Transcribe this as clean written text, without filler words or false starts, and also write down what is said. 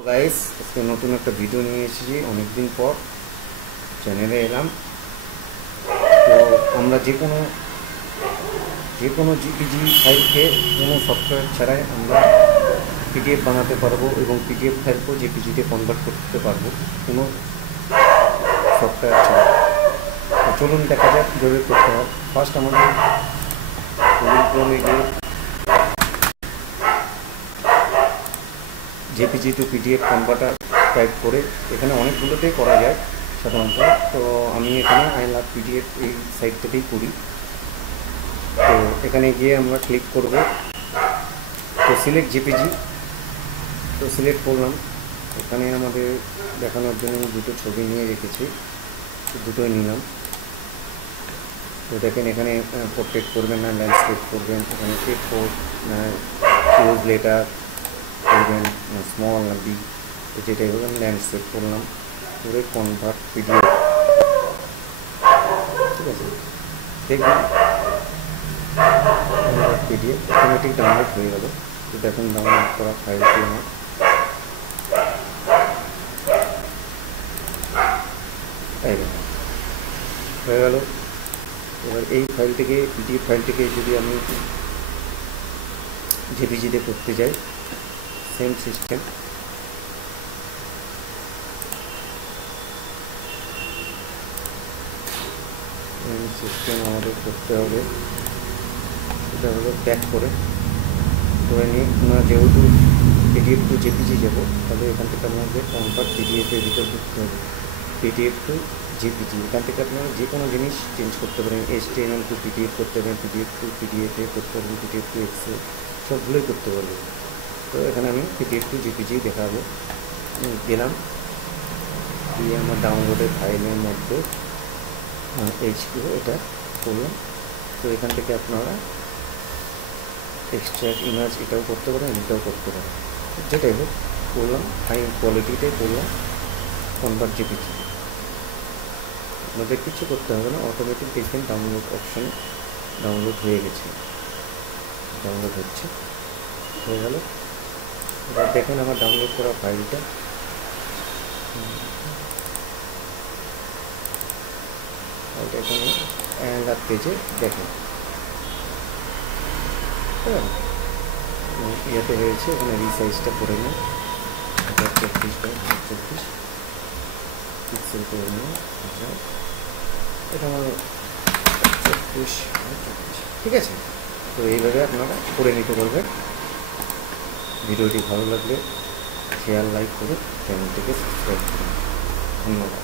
Hello guys, আজকে নতুন একটা ভিডিও নিয়ে এসেছি। অনেকদিন পর চ্যানেলে এলাম। তো আমরা যে কোনো জিপিজি ফাইলকে কোনো সফটওয়্যার ছাড়াই আমরা পিডিএফ বানাতে পারবো এবং পিডিএফ ফাইলকেও জেপিজিতে কনভার্ট করতে পারবো কোনো সফটওয়্যার ছাড়া। তো চলুন দেখা যাক কীভাবে করতে হয়। ফার্স্ট আমাদের গুগল ক্রোমে গিয়ে JPG two PDF converter type করে, এখানে অনেকগুলোতেই করা যায় সাধারণত। তো আমি এখানে আই লাভ পিডিএফ এই সাইট থেকেই করি। তো এখানে গিয়ে আমরা ক্লিক করব। তো সিলেক্ট জেপিজি, তো সিলেক্ট করলাম। এখানে আমাদের দেখানোর জন্য দুটো ছবি নিয়ে রেখেছি, দুটোই নিলাম। তো দেখেন এখানে পোর্ট্রেট করবেন না ল্যান্ডস্কেপ করবেন, এখানে A4 না ক্লোজ লেটার করবেন, স্মল না বি, যেটাই বলবেন ল্যান্ডস্কেপ করলাম। করে কনভার্ট পিডিএফ, ঠিক আছে। দেখবেন কনভার্ট পিডিএফ অটোমেটিক ডাউনলোড হয়ে গেল। তো দেখুন ডাউনলোড করা ফাইলটি আমার হয়ে গেল। এবার এই ফাইলটিকে পিডিএফ ফাইলটিকে যদি আমি জেপিজিতে করতে যাই, সেম সিস্টেম। আমাদের করতে হবে, এটা হলো প্যাক করে ধরে নিয়ে আমরা যেহেতু পিডিএফ টু জেপিজি যাবো, তাহলে এখান থেকে আমাদের কনভার্ট পিডিএফের ভিতর ঢুকতে হবে। পিডিএফ টু জেপিজি, এখান থেকে আপনারা যে কোনো জিনিস চেঞ্জ করতে পারেন। HTML টু পিডিএফ করতে পারেন, পিডিএফ টু পিডিএফে করতে পারেন, পিডিএফ টু এক্সেল, সবগুলোই করতে পারবেন। তো এখানে আমি পিডিএফ টু জেপিজি দেখাবো। গেলাম, দিয়ে আমার ডাউনলোডের ফাইলের মধ্যে HQ এটা করলাম। তো এখান থেকে আপনারা এক্সট্রাক্ট ইমেজ এটাও করতে পারেন, এটাও করতে পারেন, যেটাই হোক করলাম। হাই কোয়ালিটিতে করলাম কনভার্ট জেপিজি। আপনাদের কিছু করতে হবে না, অটোমেটিক দেখবেন ডাউনলোড অপশানে ডাউনলোড হয়ে গেছে, ডাউনলোড হচ্ছে, হয়ে গেল। এবার দেখেন আমার ডাউনলোড করা ফাইলটা এখানে অ্যাঙ্গার পেজে দেখেন ইয়েতে হয়েছে। এখানে রিসাইজটা করে নিন 24x24 পিক্সেল করে নিন। এটা আমার 24x24, ঠিক আছে। তো এইভাবে আপনারা করে নিতে পারবেন। ভিডিওটি ভালো লাগলে শেয়ার লাইক করে চ্যানেলটিকে সাবস্ক্রাইব করুন। ধন্যবাদ।